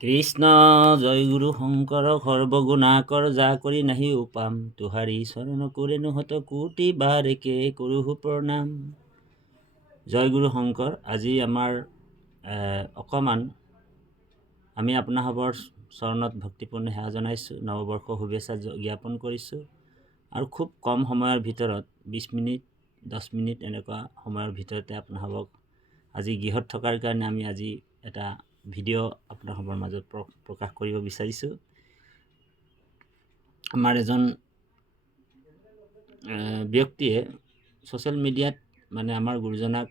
কৃষ্ণ জয় গুৰু শংকৰ সৰ্বগুণাকৰ যা কৰি নাহি উপাম তুহাৰী চৰণ কৰে নুহত কোটি বাৰেকে কৰোহো প্ৰণাম। জয় গুৰু শংকৰ। আজি আমাৰ অকণমান আমি আপোনাসৱৰ চৰণত ভক্তিপূৰ্ণ সেৱা জনাইছোঁ, নৱবৰ্ষ শুভেচ্ছা জ্ঞাপন কৰিছোঁ। আৰু খুব কম সময়ৰ ভিতৰত 20 মিনিট 10 মিনিট এনেকুৱা সময়ৰ ভিতৰতে আপোনাসৱক আজি গৃহত থকাৰ কাৰণে আমি আজি এটা ভিডিঅ' আপোনাসৱৰ মাজত প্ৰকাশ কৰিব বিচাৰিছোঁ। আমাৰ এজন ব্যক্তিয়ে ছ'চিয়েল মিডিয়াত মানে আমাৰ গুৰুজনাক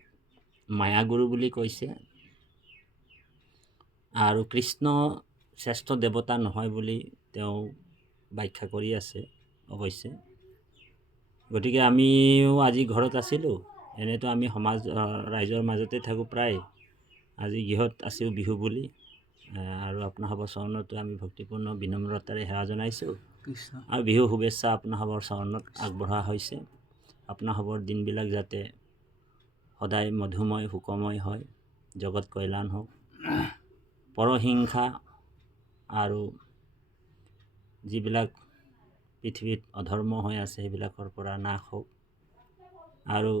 মায়াগুৰু বুলি কৈছে আৰু কৃষ্ণ শ্ৰেষ্ঠ দেৱতা নহয় বুলি তেওঁ ব্যাখ্যা কৰি আছে। অৱশ্যে গতিকে আমিও আজি ঘৰত আছিলোঁ, এনেতো আমি সমাজ ৰাইজৰ মাজতে থাকোঁ প্ৰায়। আজি গৃহত আছোঁ বিহু বুলি, আৰু আপোনাসৱৰ চৰণতো আমি ভক্তিপূৰ্ণ বিনম্ৰতাৰে সেৱা জনাইছোঁ আৰু বিহু শুভেচ্ছা আপোনাসৱৰ চৰণত আগবঢ়োৱা হৈছে। আপোনাসৱৰ দিনবিলাক যাতে সদায় মধুময় সুখময় হয়, জগত কল্যাণ হওক, পৰহিংসা আৰু যিবিলাক পৃথিৱীত অধৰ্ম হৈ আছে সেইবিলাকৰ পৰা নাশ হওক আৰু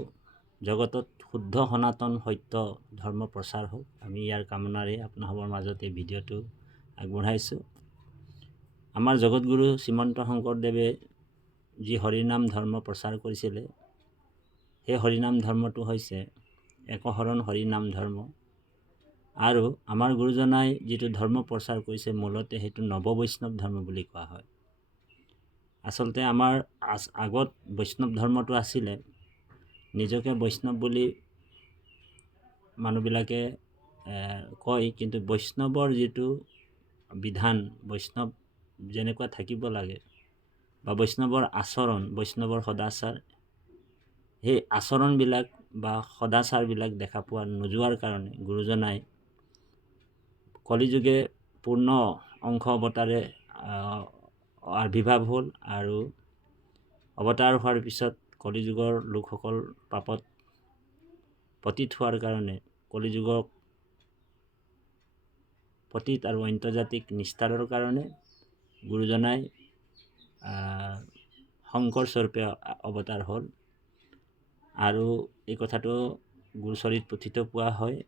জগতত শুদ্ধ সনাতন সত্য ধৰ্ম প্ৰচাৰ হওক। আমি ইয়াৰ কামনাৰে আপোনাসৱৰ মাজত এই ভিডিঅ'টো আগবঢ়াইছোঁ। আমাৰ জগতগুৰু শ্ৰীমন্ত শংকৰদেৱে যি হৰিনাম ধৰ্ম প্ৰচাৰ কৰিছিলে, সেই হৰিনাম ধৰ্মটো হৈছে একশৰণ হৰিনাম ধৰ্ম। আৰু আমাৰ গুৰুজনাই যিটো ধৰ্ম প্ৰচাৰ কৰিছে মূলতে সেইটো নৱবৈষ্ণৱ ধৰ্ম বুলি কোৱা হয়। আচলতে আমাৰ আগত বৈষ্ণৱ ধৰ্মটো আছিলে, নিজকে বৈষ্ণৱ বুলি মানুহবিলাকে কয়, কিন্তু বৈষ্ণৱৰ যিটো বিধান, বৈষ্ণৱ যেনেকুৱা থাকিব লাগে বা বৈষ্ণৱৰ আচৰণ, বৈষ্ণৱৰ সদাচাৰ, সেই আচৰণবিলাক বা সদাচাৰবিলাক দেখা পোৱা নোযোৱাৰ কাৰণে গুৰুজনাই কলিযুগে পূৰ্ণ অংশ অৱতাৰে আবিৰ্ভাৱ হ'ল আৰু অৱতাৰ হোৱাৰ পিছত কলিযুগৰ লোকসকল পাপত পতিত হোৱাৰ কাৰণে কলিযুগক পতিত আৰু অন্তৰ্জাতিক নিস্তাৰৰ কাৰণে গুৰুজনাই শংকৰ স্বৰূপে অৱতাৰ হ'ল। আৰু এই কথাটো গুৰুচৰিত পুথিতো পোৱা হয়।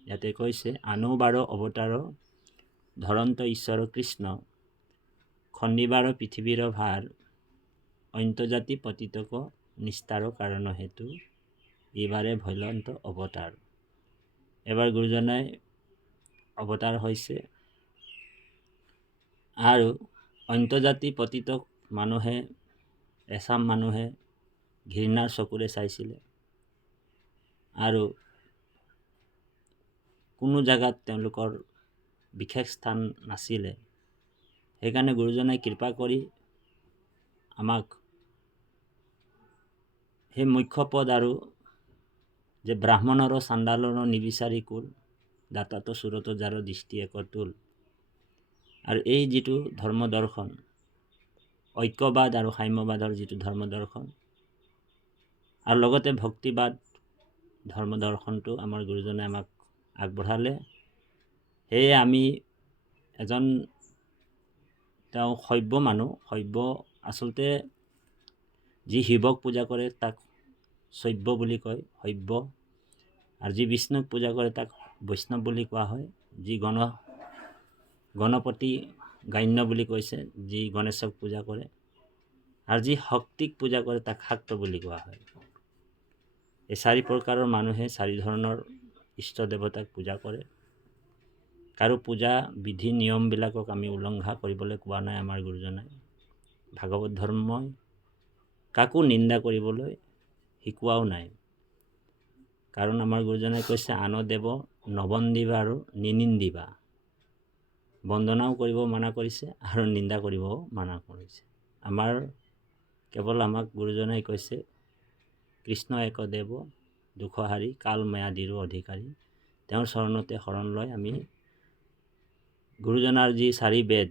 ইয়াতে কৈছে, আনো বাৰ অৱতাৰ ধৰন্ত ঈশ্বৰ কৃষ্ণ, খণ্ডিবাৰ পৃথিৱীৰ ভাৰ, অন্তৰ্জাতি পতিতক নিস্তাৰ কাৰণ হেতু, এইবাৰে ভৈলন্ত অৱতাৰ। এবাৰ গুৰুজনাই অৱতাৰ হৈছে আৰু অন্তৰ্জাতি পতিতক মানুহে, এচাম মানুহে ঘৃণাৰ চকুৰে চাইছিলে আৰু কোনো জেগাত তেওঁলোকৰ বিশেষ স্থান নাছিলে। সেইকাৰণে গুৰুজনাই কৃপা কৰি আমাক সেই মুখ্য পদ আৰু যে ব্ৰাহ্মণৰ চাণ্ডালৰ নিবিচাৰি কুল, দাতাতো চুৰতো যাৰ দৃষ্টি এক তুল। আৰু এই যিটো ধৰ্ম দৰ্শন, ঐক্যবাদ আৰু সাম্যবাদৰ যিটো ধৰ্ম দৰ্শন আৰু লগতে ভক্তিবাদ ধৰ্ম দৰ্শনটো আমাৰ গুৰুজনে আমাক আগবঢ়ালে। সেয়ে আমি এজন তেওঁ শৈৱ মানুহ, শৈৱ আচলতে যি শিৱক পূজা কৰে তাক শৈৱ বুলি কয়, শৈৱ। আৰু যি বিষ্ণুক পূজা কৰে তাক বৈষ্ণৱ বুলি কোৱা হয়। যি গণপতি গান্য বুলি কৈছে, যি গণেশক পূজা কৰে, আৰু যি শক্তিক পূজা কৰে তাক শাক্ত বুলি কোৱা হয়। এই চাৰি প্ৰকাৰৰ মানুহে চাৰি ধৰণৰ ইষ্ট দেৱতাক পূজা কৰে। কাৰো পূজা বিধি নিয়মবিলাকক আমি উলংঘা কৰিবলৈ কোৱা নাই আমাৰ গুৰুজনাই। ভাগৱত ধৰ্মই কাকো নিন্দা কৰিবলৈ শিকোৱাও নাই। কাৰণ আমাৰ গুৰুজনাই কৈছে, আন দেৱ নবন্দিবা আৰু নিনিন্দিবা। বন্দনাও কৰিব মানা কৰিছে আৰু নিন্দা কৰিবও মানা কৰিছে। আমাৰ কেৱল আমাক গুৰুজনাই কৈছে, কৃষ্ণ এক দেৱ দুখহাৰী, কাল মায়াদিৰো অধিকাৰী। তেওঁৰ চৰণতে শৰণ লৈ আমি গুৰুজনাৰ যি চাৰি বেদ,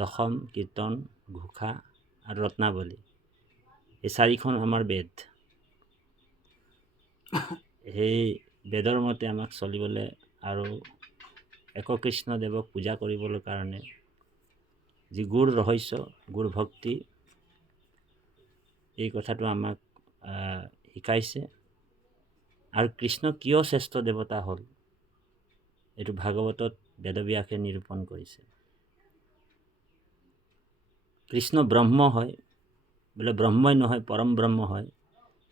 দশম, কীৰ্তন, ঘোষা আৰু ৰত্নাৱলী, এই চাৰিখন আমাৰ বেদ। সেই বেদৰ মতে আমাক চলিবলৈ আৰু কৃষ্ণদেৱক পূজা কৰিবলৈ কাৰণে যি গুড় ৰহস্য, গুড় ভক্তি, এই কথাটো আমাক শিকাইছে। আৰু কৃষ্ণ কিয় শ্ৰেষ্ঠ দেৱতা হ'ল, এইটো ভাগৱতত বেদব্যাসে নিৰূপণ কৰিছে। কৃষ্ণ ব্ৰহ্ম হয়, বোলে ব্ৰহ্মই নহয় পৰম ব্ৰহ্ম হয়,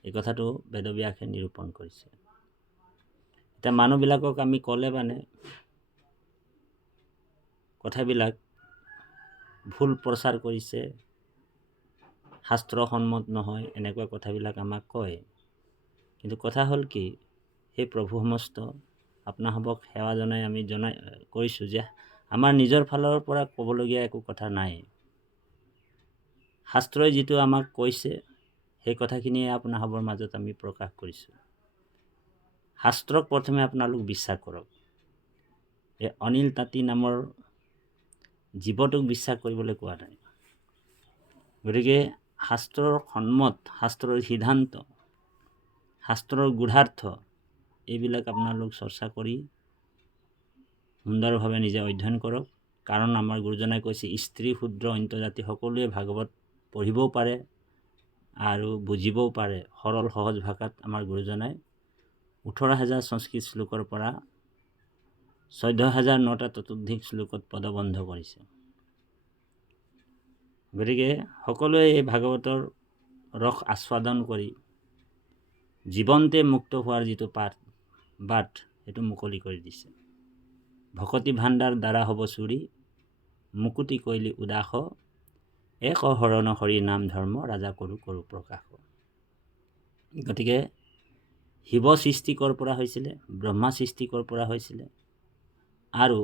এই কথাটো বেদব্যাসে নিৰূপণ কৰিছে। এতিয়া মানুহবিলাকক আমি ক'লে মানে কথাবিলাক ভুল প্ৰচাৰ কৰিছে, শাস্ত্ৰসন্মত নহয়, এনেকুৱা কথাবিলাক আমাক কয়। কিন্তু কথা হ'ল কি, সেই প্ৰভু সমস্ত আপোনাসৱক সেৱা জনাই আমি কৰিছোঁ যে আমাৰ নিজৰ ফালৰ পৰা ক'বলগীয়া একো কথা নাই। শাস্ত্ৰই যিটো আমাক কৈছে সেই কথাখিনিয়ে আপোনাসৱৰ মাজত আমি প্ৰকাশ কৰিছোঁ। শাস্ত্ৰক প্ৰথমে আপোনালোক বিশ্বাস কৰক। এই অনিল তাঁতী নামৰ জীৱটোক বিশ্বাস কৰিবলৈ কোৱা নাই। গতিকে শাস্ত্ৰৰ সন্মত, শাস্ত্ৰৰ সিদ্ধান্ত, শাস্ত্ৰৰ গূঢ়াৰ্থ এইবিলাক আপোনালোক চৰ্চা কৰি সুন্দৰভাৱে নিজে অধ্যয়ন কৰক। কাৰণ আমাৰ গুৰুজনাই কৈছে স্ত্ৰী শূদ্ৰ অন্তজাতি সকলোৱে ভাগৱত পঢ়িবও পাৰে আৰু বুজিবও পাৰে। সৰল সহজ ভাষাত আমাৰ গুৰুজনাই 18,000 সংস্কৃত শ্লোকৰ পৰা 14,009টা ততোধিক শ্লোকত পদবন্ধ কৰিছে। গতিকে সকলোৱে এই ভাগৱতৰ ৰস আস্বাদন কৰি জীৱন্তে মুক্ত হোৱাৰ যিটো বাট সেইটো মুকলি কৰি দিছে। ভকতি ভাণ্ডাৰ দ্বাৰা হ'ব চুৰি, মুকুতি কৈলি উদাস, এক শৰণ হৰি নাম ধৰ্ম ৰাজা কৰো কৰো প্ৰকাশ। গতিকে শিৱ সৃষ্টি ক'ৰ পৰা হৈছিলে, ব্ৰহ্মা সৃষ্টি ক'ৰ পৰা হৈছিলে, আৰু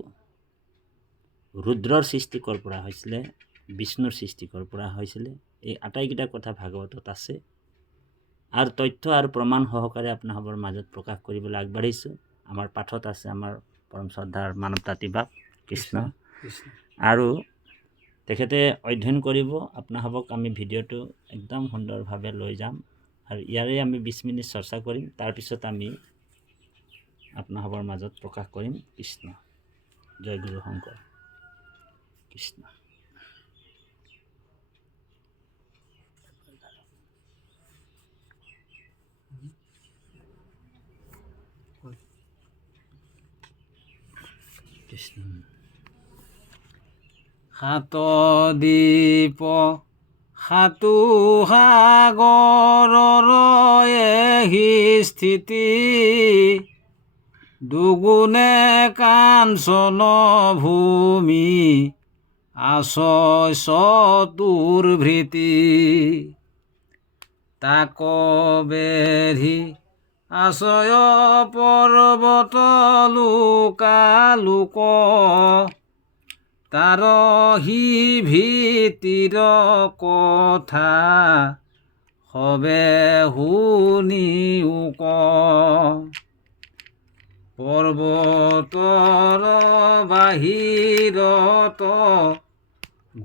ৰুদ্ৰৰ সৃষ্টি ক'ৰ পৰা হৈছিলে, বিষ্ণুৰ সৃষ্টি ক'ৰ পৰা হৈছিলে, এই আটাইকেইটা কথা ভাগৱতত আছে। আৰু তথ্য আৰু প্ৰমাণ সহকাৰে আপোনাসৱৰ মাজত প্ৰকাশ কৰিবলৈ আগবাঢ়িছোঁ। আমাৰ পাঠত আছে আমাৰ পৰম শ্ৰদ্ধাৰ মানৱ তাঁতী বাপ কৃষ্ণ, আৰু তেখেতে অধ্যয়ন কৰিব। আপোনাসৱক আমি ভিডিঅ'টো একদম সুন্দৰভাৱে লৈ যাম আৰু ইয়াৰে আমি 20 মিনিট চৰ্চা কৰিম। তাৰপিছত আমি আপোনাসৱৰ মাজত প্ৰকাশ কৰিম। কৃষ্ণ জয় গুৰু শংকৰ। কৃষ্ণ। কৃষ্ণ। সাত দ্বীপ সাতু সাগৰৰ এহি স্থিতি, দুগুণে কাঞ্চন ভূমি আশয় চতুৰ ভৃতি, তাক বেঢ়ি আশয় পৰ্বত লোকালোক, তাৰ হি ভীতিৰ কথা সবে শুনিও ক, পৰ্বতৰ বাহিৰত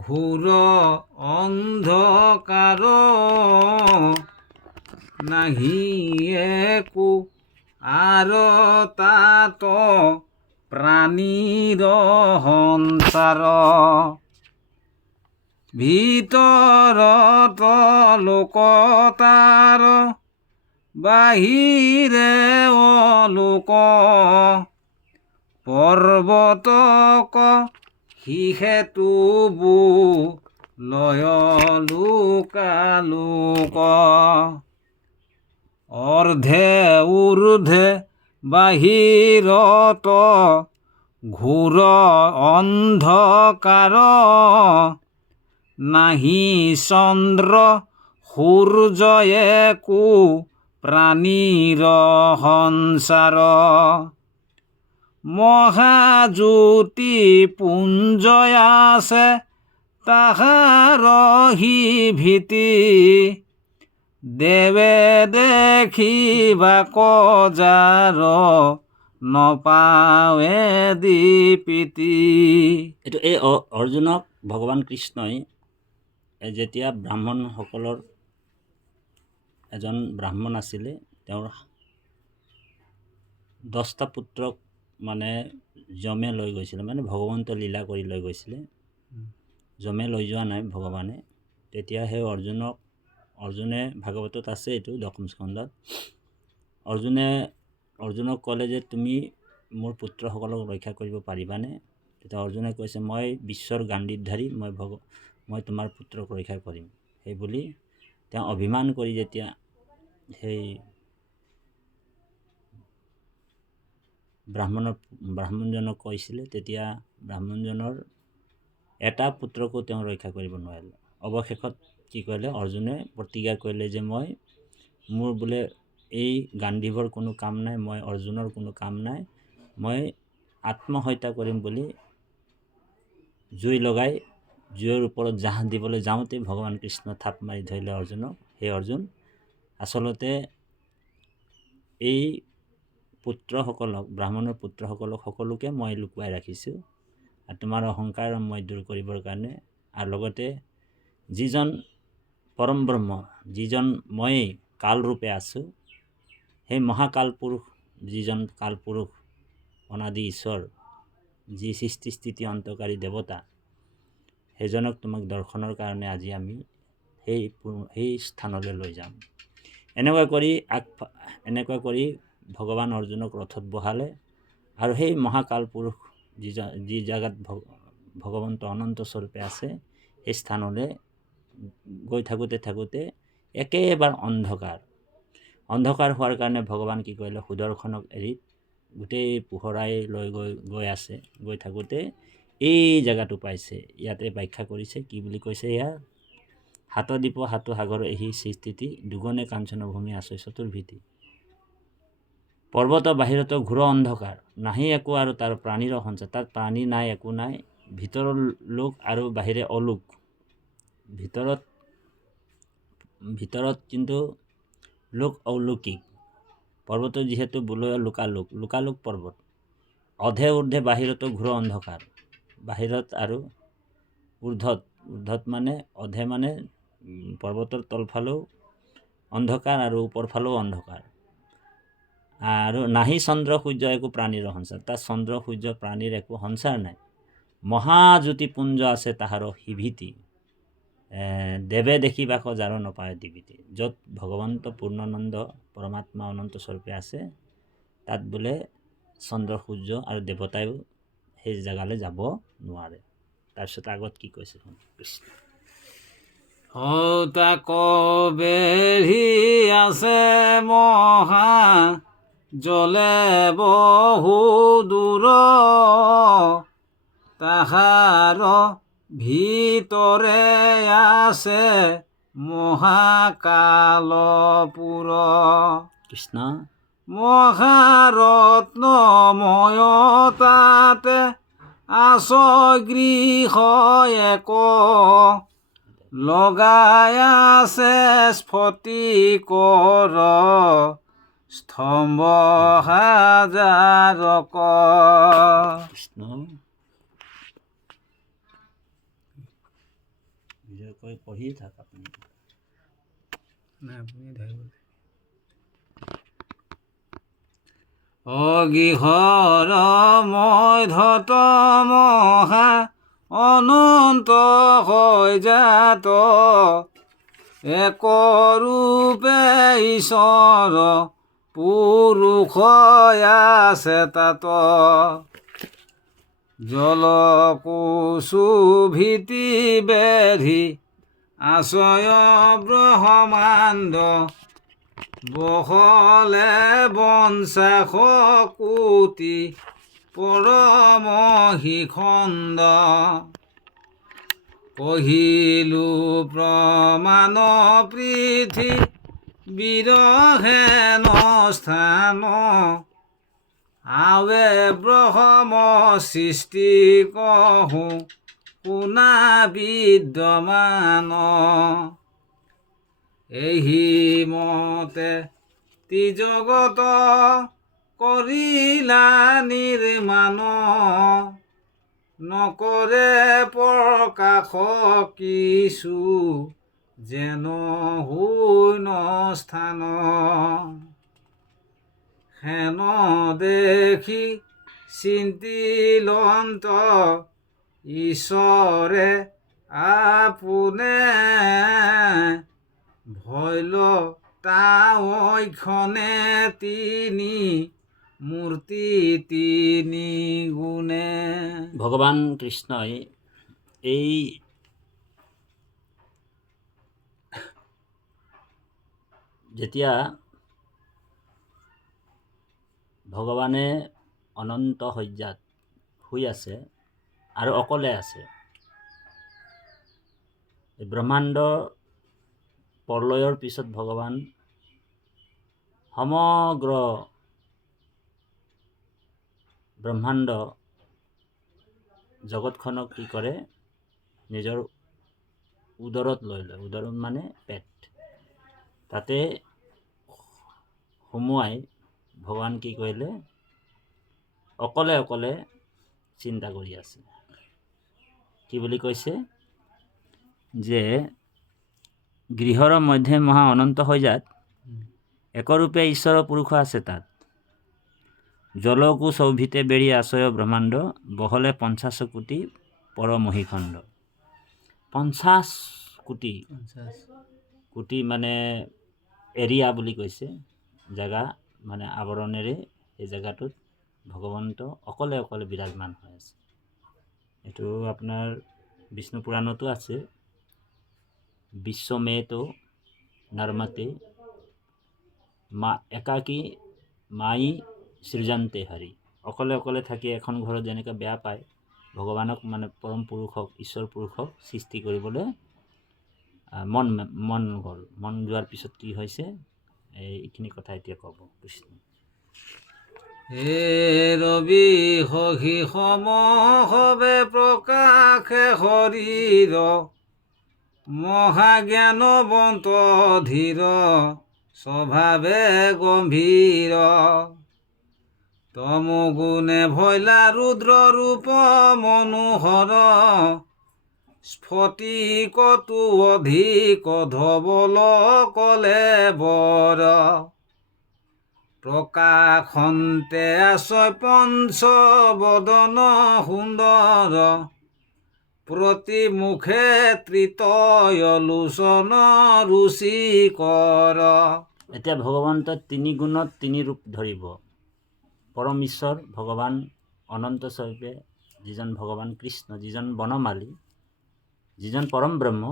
ঘোৰ অন্ধকাৰ, নাহি একো আৰ তাত প্ৰাণীৰ সঞ্চাৰ, ভিতৰত লোক তাৰ বাহিৰে অলোক, পৰ্বতক সিহেতু লয় লোকালোক, অৰ্ধে ঊৰ্ধে বাহিৰত ঘোৰ অন্ধকাৰ, নাহি চন্দ্ৰ সূৰ্য একো প্ৰাণীৰ সঞ্চাৰ, মহাজ্যোতি পুঞ্জ আছে তাহাৰ হি ভীতি, দেৱে দেখিবাক যাৰ নপাৱে দীপিতি। এইটো এই অৰ্জুনক ভগৱান কৃষ্ণই যেতিয়া ব্ৰাহ্মণসকলৰ এজন ব্ৰাহ্মণ আছিলে, তেওঁৰ 10টা পুত্ৰক মানে যমে লৈ গৈছিলে, মানে ভগৱন্ত লীলা কৰি লৈ গৈছিলে। যমে লৈ যোৱা নাই ভগৱানে। তেতিয়া সেই অৰ্জুনে ভাগৱতত আছে এইটো দশম স্কন্ধত, অৰ্জুনক ক'লে যে তুমি মোৰ পুত্ৰসকলক ৰক্ষা কৰিব পাৰিবানে? তেতিয়া অৰ্জুনে কৈছে মই বিশ্বৰ গাণ্ডীবধাৰী, মই তোমাৰ পুত্ৰক ৰক্ষা কৰিম। সেই বুলি তেওঁ অভিমান কৰি যেতিয়া সেই ব্ৰাহ্মণজনক কৈছিলে, তেতিয়া ব্ৰাহ্মণজনৰ এটা পুত্ৰকো তেওঁ ৰক্ষা কৰিব নোৱাৰিলে। অৱশেষত কি কৰিলে, অৰ্জুনে প্ৰতিজ্ঞা কৰিলে যে মোৰ বোলে এই গাণ্ডীৱৰ কোনো কাম নাই, মই অৰ্জুনৰ কোনো কাম নাই, মই আত্মহত্যা কৰিম বুলি জুই লগাই জুইৰ ওপৰত জাহ দিবলৈ যাওঁতে ভগৱান কৃষ্ণ থাপ মাৰি ধৰিলে অৰ্জুনক। সেই অৰ্জুন আচলতে এই পুত্ৰসকলক, ব্ৰাহ্মণৰ পুত্ৰসকলক সকলোকে মই লুকুৱাই ৰাখিছোঁ, আৰু তোমাৰ অহংকাৰ মই দূৰ কৰিবৰ কাৰণে, আৰু লগতে যিজন পৰম ব্ৰহ্ম, যিজন মই কালৰূপে আছোঁ, সেই মহাকাল পুৰুষ, যিজন কালপুৰুষ অনাদি ঈশ্বৰ, যি সৃষ্টি স্থিতি অন্তকাৰী দেৱতা, সেইজনক তোমাক দৰ্শনৰ কাৰণে আজি আমি সেই স্থানলৈ লৈ যাম। এনেকুৱা কৰি ভগৱান অৰ্জুনক ৰথত বহালে, আৰু সেই মহাকাল পুৰুষ যি জেগাত ভগৱন্ত অনন্ত স্বৰূপে আছে, সেই স্থানলৈ গৈ থাকোঁতে একেবাৰে অন্ধকাৰ হোৱাৰ কাৰণে ভগৱান কি কৰিলে, সুদৰ্শনক এৰি গোটেই পোহৰাই লৈ গৈ থাকোঁতে এই জেগাটো পাইছে। ইয়াতে ব্যাখ্যা কৰিছে, কি বুলি কৈছে, হাত দীপ হাতু সাগৰ এহি সৃষ্টিতি, দুগণে কাঞ্চন ভূমি আছয় চতুৰ্ভীতি। পৰ্বত বাহিৰতো ঘোৰ অন্ধকাৰ, নাহি একো আৰু তাৰ প্ৰাণীৰ সঞ্চাৰ। তাত প্ৰাণী নাই, একো নাই, ভিতৰৰ লোক আৰু বাহিৰে অলোক। ভিতৰত কিন্তু লোক অলৌকিক। পৰ্বত যিহেতু বোলয় লোকালোক পৰ্বত, অধে ঊৰ্ধে বাহিৰতো ঘোৰ অন্ধকাৰ, বাহিৰত আৰু ঊৰ্ধত মানে অধে মানে পৰ্বতৰ তলফালেও অন্ধকাৰ আৰু ওপৰফালেও অন্ধকাৰ, আৰু নাহি চন্দ্ৰ সূৰ্য একো প্ৰাণীৰ সঞ্চাৰ। তাত চন্দ্ৰ সূৰ্য প্ৰাণীৰ একো সঞ্চাৰ নাই। মহাজ্যোতি পুঞ্জ আছে তাহাৰ সিভিতি, দেৱে দেখি বাস যাৰ নপায় দিবিতি। য'ত ভগৱন্ত পূৰ্ণানন্দ পৰমাত্মা অনন্ত স্বৰূপে আছে, তাত বোলে চন্দ্ৰ সূৰ্য আৰু দেৱতায়ো সেই জেগালৈ যাব নোৱাৰে। তাৰপিছত আগত কি কৈছে কৃষ্ণ, তাক বেঢ়ি আছে মহা জলে বহু দূৰ, তাহাৰ ভিতৰে আছে মহাকালপুৰ। কৃষ্ণ মহাৰত্নময় তাতে আছয় গৃহ এক, লগাই আছে স্ফটিকৰ স্তম্ভ হাজাৰক। কৃষ্ণ পঢ়িয়ে থাক আপুনি। অগৃহৰ মধ্যত মহা অনন্ত হৈ জাত, একৰূপে ঈশ্বৰ পুৰুষ আছে তাত। জলকোশোভিতি বেধি আছয় ব্ৰহ্মাণ্ড, বহলে বঞ্চাশ কোটি পৰমহি খণ্ড। কহিলো প্ৰমাণ পৃথিৱীৰ হেন স্থান, আৱে ব্ৰহ্ম সৃষ্টি কহো শুনা বিদ্যমান। এহি মতে ত্ৰিজগত কৰিলা নিৰ্মাণ, নকৰে প্ৰকাশ কিছু যেন শূন্য স্থান। হেন দেখি চিন্তিলন্ত ঈশ্বৰে আপোনে ভৈল তাৱৈখনে তিনি মূৰ্তি তিনি গুণে। ভগৱান কৃষ্ণই এই যেতিয়া ভগৱানে অনন্ত শয্যাত শুই আছে আৰু অকলে আছে, এই ব্ৰহ্মাণ্ড প্ৰলয়ৰ পিছত ভগৱান সমগ্ৰ ব্ৰহ্মাণ্ড জগতখনক কি কৰে, নিজৰ উদৰত লৈ লয়। উদৰত মানে পেট, তাতে সোমোৱাই ভগৱান কি কৰিলে, অকলে অকলে চিন্তা কৰি আছে। কি বুলি কৈছে যে গৃহৰ মধ্যে মহা অনন্ত শয্যাত একৰূপে ঈশ্বৰ পুৰুষ আছে তাত, জলকো চৌভিতে বেৰি আশ্ৰয় ব্ৰহ্মাণ্ড, বহলে 50 কোটি পৰমহীখণ্ড। 50 কোটি কোটি মানে এৰিয়া বুলি কৈছে, জেগা মানে আৱৰণেৰে এই জেগাটোত ভগৱন্ত অকলে অকলে বিৰাজমান হৈ আছে। এইটো আপোনাৰ বিষ্ণু পুৰাণতো আছে, বিশ্বমেতো নৰ্মতে মা একাকী মাই সৃজন্তে হৰি। অকলে অকলে থাকি এখন ঘৰত যেনেকৈ বেয়া পায়, ভগৱানক মানে পৰম পুৰুষক, ঈশ্বৰ পুৰুষক সৃষ্টি কৰিবলৈ মন যোৱাৰ পিছত কি হৈছে, এইখিনি কথা এতিয়া ক'ব কৃষ্ণ। হে ৰবি সখী সমহবে প্ৰকাশে শৰীৰ, মহাজ্ঞানবন্ত ধীৰ স্বভাৱে গম্ভীৰ, তমগুণে ভৈলা ৰুদ্ৰ ৰূপ মনোহৰ, স্ফটিকতো অধিক ধবল কলে বৰ, প্ৰকাশন্তে আশ্ৰয় পঞ্চ বদন সুন্দৰ, প্ৰতিমুখে তৃতয় লোচন ৰুচিকৰ। এতিয়া ভগৱন্ত তিনি গুণত তিনি ৰূপ ধৰিব। পৰম ঈশ্বৰ ভগৱান অনন্ত স্বৰূপে যিজন ভগৱান কৃষ্ণ, যিজন বনমালী, যিজন পৰম ব্ৰহ্ম,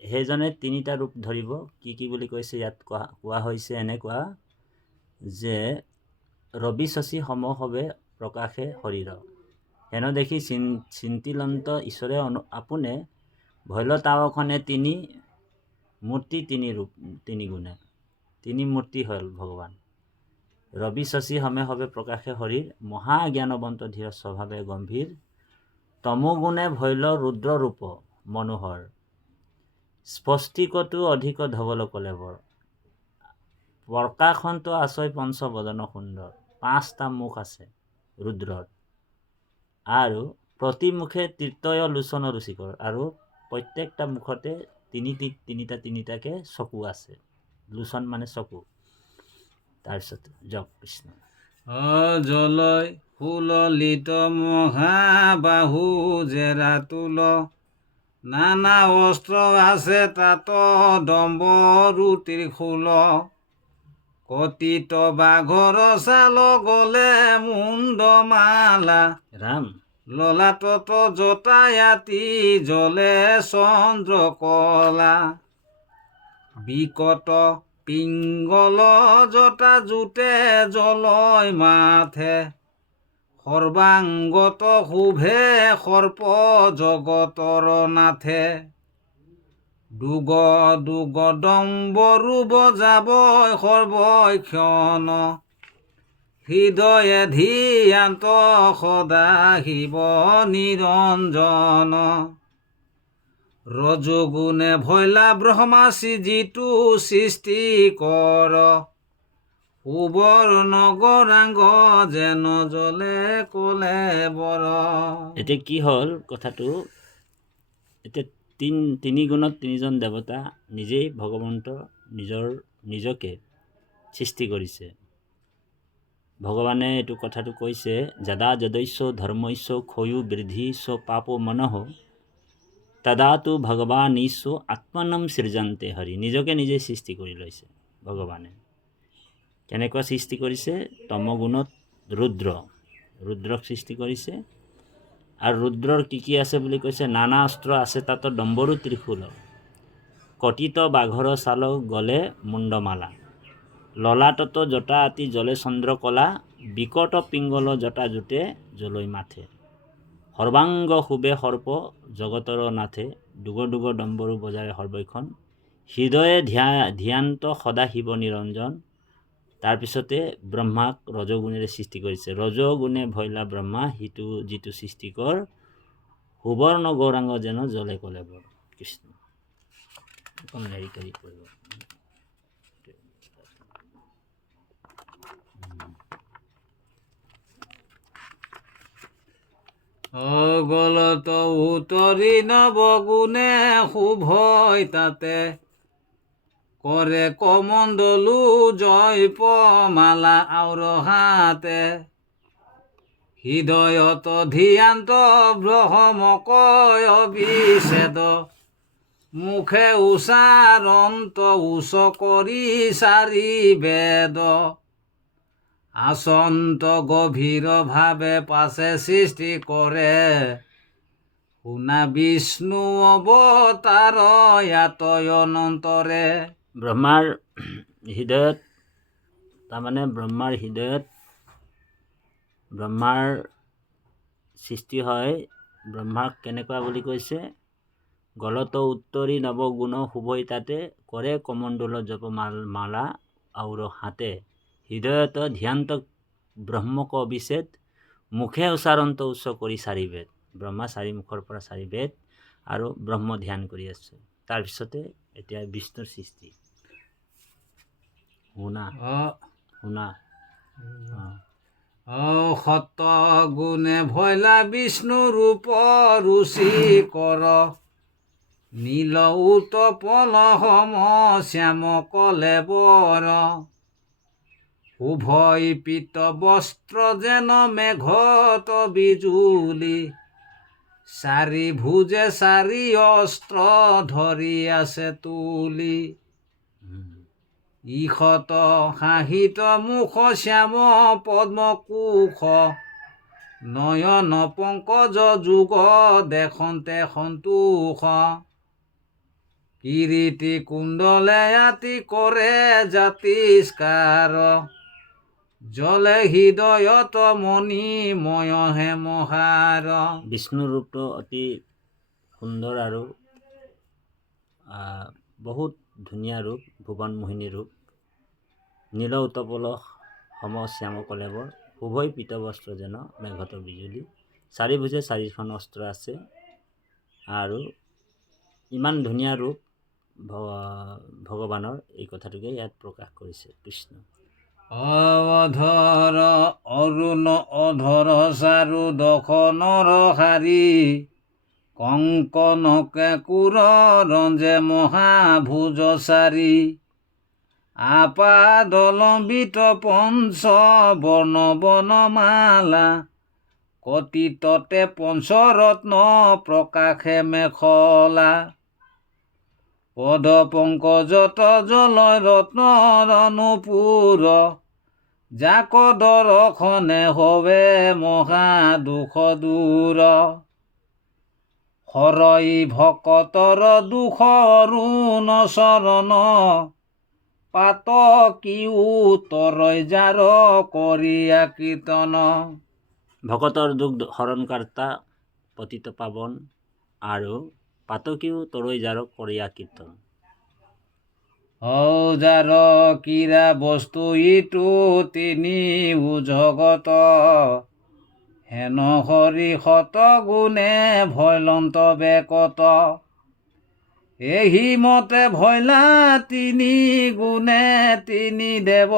সেইজনে তিনিটা ৰূপ ধৰিব। কি কি বুলি কৈছে ইয়াত কোৱা হৈছে এনেকুৱা যে ৰবি শশী সমহবে প্ৰকাশে শৰীৰ, হেন দেখি চিন্তিলন্ত ঈশ্বৰে আপোনে ভৈল তাৱৈখনে তিনি মূৰ্তি তিনি ৰূপ তিনি গুণে, তিনি মূৰ্তি হ'ল ভগৱান। ৰবি শশী সমহবে প্ৰকাশে শৰীৰ, মহাজ্ঞানবন্ত ধীৰ স্বভাৱে গম্ভীৰ, তমোগুণে ভৈল ৰুদ্ৰ ৰূপ মনোহৰ, স্ফটিকতো অধিক ধবল কলেবৰ, প্ৰকাশন্ত আশ্ৰয় পঞ্চ বদন সুন্দৰ। 5টা মুখ আছে ৰুদ্ৰৰ, আৰু প্ৰতিমুখে তৃতীয় লোচন ৰুচিকৰ, আৰু প্ৰত্যেকটা মুখতে তিনিটাকে চকু আছে। লোচন মানে চকু। তাৰপিছত জপ কৃষ্ণ। জলয় সুললিত মহাবাহু জেৰা তুল, নানা অস্ত্ৰ আছে তাত ডম্বৰু ত্ৰিশূল, কটিত বাঘৰ ছাল গলে মুণ্ডমালা, ৰাম ললাটত জটায়াতি জলে চন্দ্ৰকলা, বিকট পিংগল জটা জোটে জলয় মাথে, সৰ্বাংগত শোভে সৰ্প জগতৰ নাথে, দুগ দুগ ডম্বৰু বজাবই সৰ্বক্ষণ, হৃদয়ে ধিয়ান্ত সদা শিৱ নিৰঞ্জন, ৰজগুণে ভৈলা ব্ৰহ্মাচি যিটো সৃষ্টি কৰ, সুবৰ্ণ গৌৰাংগ যেন জলে কলে বৰ। এতিয়া কি হ'ল কথাটো, এতিয়া তিনি গুণত তিনিজন দেৱতা নিজেই ভগৱন্ত নিজকে সৃষ্টি কৰিছে। ভগৱানে এইটো কথাটো কৈছে, যদা যদৈস্য ধৰ্মৈস্য ক্ষয়ো বৃদ্ধিস্য পাপো মনঃ তদাতো ভগৱান ঈশ্ব আত্মনম সৃজন্তে হৰি। নিজকে নিজে সৃষ্টি কৰি লৈছে ভগৱানে। কেনেকুৱা সৃষ্টি কৰিছে? তমগুণত ৰুদ্ৰক সৃষ্টি কৰিছে। আৰু ৰুদ্ৰৰ কি আছে বুলি কৈছে? নানা অস্ত্ৰ আছে তাত ডম্বৰু ত্ৰিশূল, কটিত বাঘৰ ছাল গলে মুণ্ডমালা, ললাটত জটা আতি জলে চন্দ্ৰ কলা, বিকট পিংগল জটা জোটে জলৈ মাথে, সৰ্বাংগ শুবে সৰ্প জগতৰ নাথে, দুগ দুগ ডম্বৰু বজায় সৰ্বৈখন, হৃদয়ে ধ্যান্ত সদা শিৱ নিৰঞ্জন। তাৰপিছতে ব্ৰহ্মাক ৰজগুণেৰে সৃষ্টি কৰিছে। ৰজগুণে ভৈলা ব্ৰহ্মা সিটো যিটো সৃষ্টিকৰ, সুবৰ্ণ গৌৰাংগ যেন জলে কলে বৰ। কৃষ্ণ গলত উতৰি নৱগুণে শুভই তাতে, কৰে কমণ্ডলু জয়পমালা আউৰ হাতে, হৃদয়ত ধ্যান্ত ব্ৰহ্মকয় অবিচ্ছেদ, মুখে উচ্চাৰন্ত উচ কৰি চাৰি বেদ, আচন্ত গভীৰ ভাৱে পাছে সৃষ্টি কৰে, শুনা বিষ্ণু অৱতাৰ ইয়াত অনন্তৰে। ব্ৰহ্মাৰ হৃদয়ত, তাৰমানে ব্ৰহ্মাৰ হৃদয়ত ব্ৰহ্মাৰ সৃষ্টি হয়। ব্ৰহ্মাক কেনেকুৱা বুলি কৈছে? গলত উত্তৰি নৱগুণ শুভই তাতে, কৰে কমণ্ডল জপমালা আউৰ হাতে, হৃদয়ত ধ্যান্ত ব্ৰহ্মক অবিচ্ছেদ, মুখে উচ্চাৰন্ত উচ্চ কৰি চাৰি বেদ। ব্ৰহ্মা চাৰি মুখৰ পৰা চাৰি বেদ আৰু ব্ৰহ্ম ধ্যান কৰি আছে। তাৰপিছতে এতিয়া বিষ্ণুৰ সৃষ্টি। শুনা সত গুণে ভৈলা বিষ্ণু ৰূপ ৰুচি কৰ, নীল উৎপল সম শ্যাম কলে বৰ, উভয় পীত বস্ত্ৰ যেন মেঘত বিজুলি, চাৰি ভুজে চাৰি অস্ত্ৰ ধৰি আছে তুলি, ঈশত হাঁহিত মুখ শ্যাম পদ্ম কোশ, নয়ন পংকজ যুগ দেখন্তে সন্তোষ, কিৰীটি কুণ্ডলে আতি কৰে জাতিষ্কাৰ, জলে হৃদয়ত মণিময় হেমহাৰ। বিষ্ণুৰ ৰূপটো অতি সুন্দৰ আৰু বহুত ধুনীয়া ৰূপ, ভুৱন মোহিনী ৰূপ। নীল উৎপল সম শ্যাম কলেবৰ, শুভই পীত বস্ত্ৰ যেন মেঘত বিজুলি, চাৰি ভুজে চাৰিখন অস্ত্ৰ আছে। আৰু ইমান ধুনীয়া ৰূপ ভগৱানৰ, এই কথাটোকে ইয়াত প্ৰকাশ কৰিছে কৃষ্ণ। অধৰ অৰুণ অধৰ চাৰু দশনৰ শাৰী, কংকনকে কুৰ ৰঞ্জে মহাভুজ চাৰি, আপাদলম্বিত পঞ্চ বৰ্ণ বনমালা, কটিততে পঞ্চৰত্ন প্ৰকাশে মেখলা, পদ পংকজত জলয় ৰত্নৰ নুপুৰ, যাক দৰ্শনে হৱে মহা দুখ দূৰ, হৰই ভকতৰ দুখ অৰুণ চৰণ, পাত কি উত্তৰই যাৰ কৰিয়া কীৰ্তন। ভকতৰ দুখ হৰণকৰ্তা, পতিত পাৱন আৰু পাতকীও তৰৈ যাৰ কৰিয়া কীৰ্তন। যাৰ কীৰা বস্তু ইটো তিনি জগত, হেন হৰি শত গুণে ভৈলন্ত বেকত, এহি মতে ভৈলা তিনি গুণে তিনি দেৱ,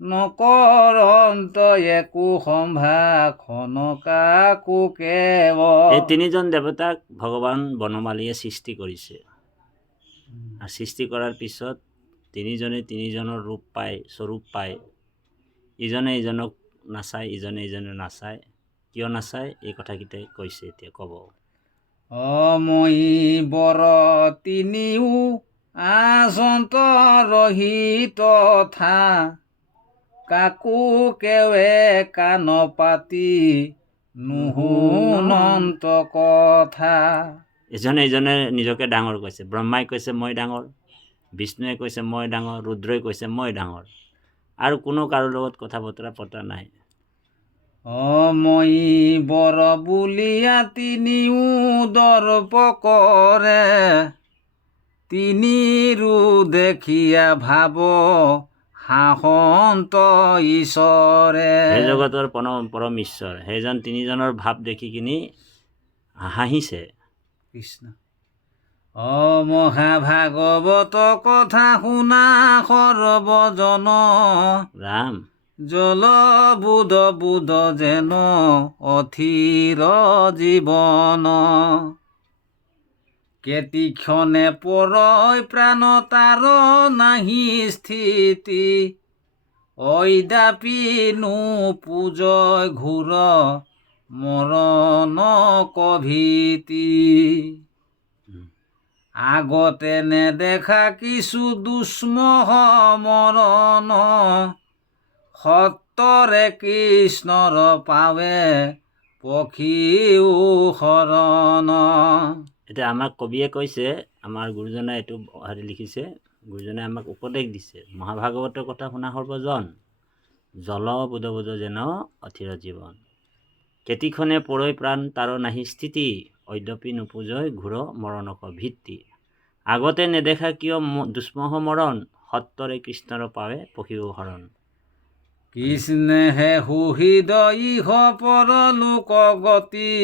নকৰন্ত একো সম্ভাষণ কাকো কেৱ। এই তিনিজন দেৱতাক ভগৱান বনমালীয়ে সৃষ্টি কৰিছে। আৰু সৃষ্টি কৰাৰ পিছত তিনিজনে তিনিজনৰ ৰূপ পায়, স্বৰূপ পায়। ইজনে ইজনক নাচায়, ইজনে ইজনে নাচায়। কিয় নাচায় এই কথাকেইটাই কৈছে, এতিয়া ক'ব। মই বৰ তিনিও আচন্ত ৰহিত থা, কাকো কেৱে কাণ পাতি নুশুনন্ত কথা। ইজনে ইজনে নিজকে ডাঙৰ কৈছে। ব্ৰহ্মাই কৈছে মই ডাঙৰ, বিষ্ণুৱে কৈছে মই ডাঙৰ, ৰুদ্ৰই কৈছে মই ডাঙৰ, আৰু কোনো কাৰো লগত কথা বতৰা পতা নাই। মই বৰ বুলিয়া তিনিও দৰ্প কৰে, তিনিৰো দেখিয়া ভাব হাঁহন্ত ঈশ্বৰে। সেই জগতৰ পৰম ঈশ্বৰ, সেইজন তিনিজনৰ ভাৱ দেখি কিনি হাঁহিছে। কৃষ্ণ। মহাভাগৱত কথা শুনা সৰ্বজন, ৰাম জল বুধ বুধ যেন অথিৰ জীৱন। কেতিক্ষণে পৰয় প্ৰাণ তাৰ নাহি স্থিতি, ঐদাপি নুপুজয় ঘোৰ মৰণ কভীতি। আগতে নেদেখা কিছু দুষ্মহ মৰণ, সত্তৰে কৃষ্ণৰ পাৱে পক্ষীও শৰণ। এতিয়া আমাক কবিয়ে কৈছে, আমাৰ গুৰুজনাই এইটো লিখিছে, গুৰুজনাই আমাক উপদেশ দিছে। মহাভাগৱতৰ কথা শুনা সৰ্বজন, জল বুধ বুধ যেন অথিৰ জীৱন। কেতিখনে পৰৈ প্ৰাণ তাৰ নাহি স্থিতি, অদ্যপি নুপুজয় ঘোৰ মৰণক ভিত্তি। আগতে নেদেখা কিয় দুষ্মহ মৰণ, সত্তৰে কৃষ্ণৰ পাৱে পক্ষীও শৰণ। কৃষ্ণেহে সুহৃদ ইহ পৰলোক গতি,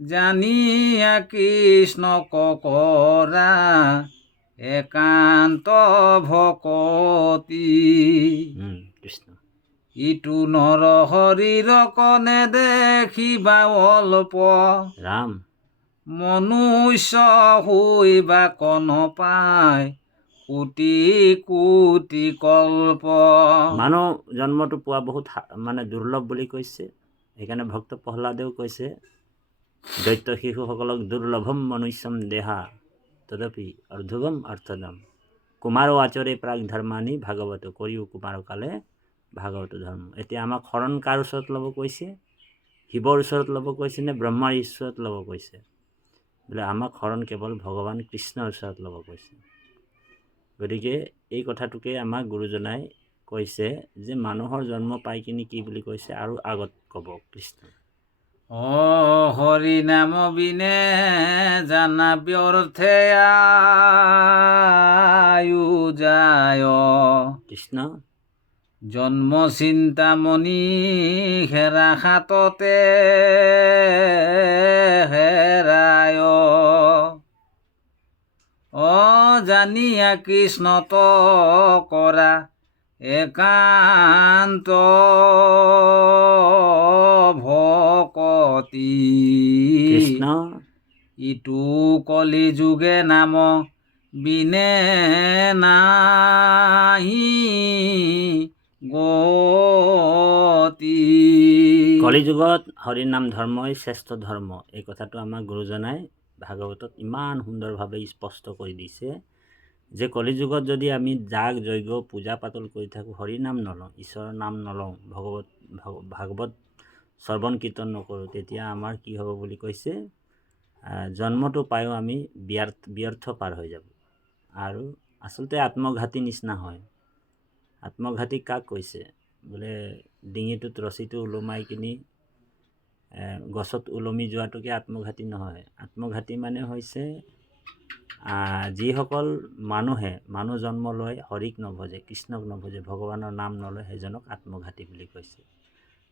জানিয়া কৃষ্ণক কৰা একান্ত ভকতি। কৃষ্ণ। ইটো নৰ শৰীৰক নেদেখিবা অল্প, ৰাম মনুষ্য হৈবা কণ পায় কোটি কোটি কল্প। মানুহ জন্মটো পোৱা বহুত মানে দুৰ্লভ বুলি কৈছে। সেইকাৰণে ভক্ত প্ৰহ্লাদেও কৈছে, দৈত্য শিশুসকলক দুৰ্লভম মনুষ্যম দেহা তদপি অৰ্ধুৱম অৰ্থদম, কুমাৰ আচৰে প্ৰাগ ধৰ্মানি ভাগৱত কৰিও কুমাৰ কালে ভাগৱত ধৰ্ম। এতিয়া আমাক শৰণ কাৰ ওচৰত ল'ব কৈছে? শিৱৰ ওচৰত ল'ব কৈছে নে ব্ৰহ্মাৰ ঈশ্বৰৰ ল'ব কৈছে? বোলে আমাক শৰণ কেৱল ভগৱান কৃষ্ণৰ ওচৰত ল'ব কৈছে। গতিকে এই কথাটোকে আমাক গুৰুজনাই কৈছে যে মানুহৰ জন্ম পাই কিনি কি বুলি কৈছে, আৰু আগত ক'ব কৃষ্ণ। হৰি নাম বিনে জানা ব্যৰ্থে আয়ু যায়, কৃষ্ণ। জন্ম চিন্তামণি হেৰা হাততে হেৰায়, জানিয়া কৃষ্ণত কৰা একান্ত ভকতি। কৃষ্ণ। ইটো কলি যুগে নাম বিনে নাহি গতি। কলিযুগত হৰি নাম ধৰ্মই শ্ৰেষ্ঠ ধৰ্ম, এই কথাটো আমাক গুৰুজনাই ভাগৱতত ইমান সুন্দৰভাৱে স্পষ্ট কৰি দিছে যে কলিযুগত যদি আমি যাগ যজ্ঞ পূজা পাতল কৰি থাকোঁ, হৰি নাম নলওঁ, ঈশ্বৰৰ নাম নলওঁ, ভাগৱত শ্ৰৱণ কীৰ্তন নকৰোঁ, তেতিয়া আমাৰ কি হ'ব বুলি কৈছে, জন্মটো পায়ো আমি ব্যৰ্থ পাৰ হৈ যাব। আৰু আচলতে আত্মঘাতী নিচিনা হয়। আত্মঘাতী কাক কৈছে? বোলে ডিঙিটোত ৰছীটো ওলোমাই কিনি গছত ওলমি যোৱাটোকে আত্মঘাতী নহয়। আত্মঘাতী মানে হৈছে যিসকল মানুহ জন্ম লয় হৰিক নভজে, কৃষ্ণক নভজে, ভগৱানৰ নাম নলয়, সেইজনক আত্মঘাতী বুলি কৈছে।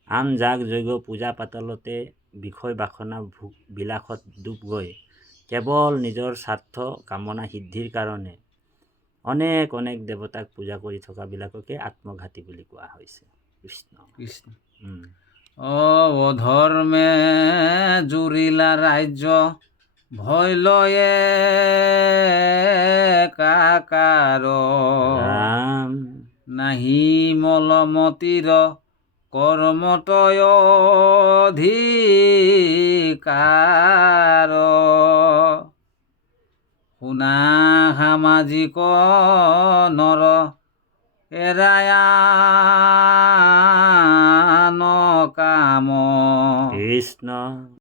আন যাগ যজ্ঞ পূজা পাতলতে বিষয় বাসনা ভোগ বিলাসত ডুব গৈ কেৱল নিজৰ স্বাৰ্থ কামনা সিদ্ধিৰ কাৰণে অনেক অনেক দেৱতাক পূজা কৰি থকাবিলাককে আত্মঘাতী বুলি কোৱা হৈছে। কৃষ্ণ কৃষ্ণ। অধৰ্মে জুৰিলা ৰাজ্য, ভয় লয়ে কাকাৰ, ৰাম নাহি মলমতিৰ কৰ্মতয় অধিকাৰ শুনা সামাজিক নৰ এৰায়ান কাম কৃষ্ণ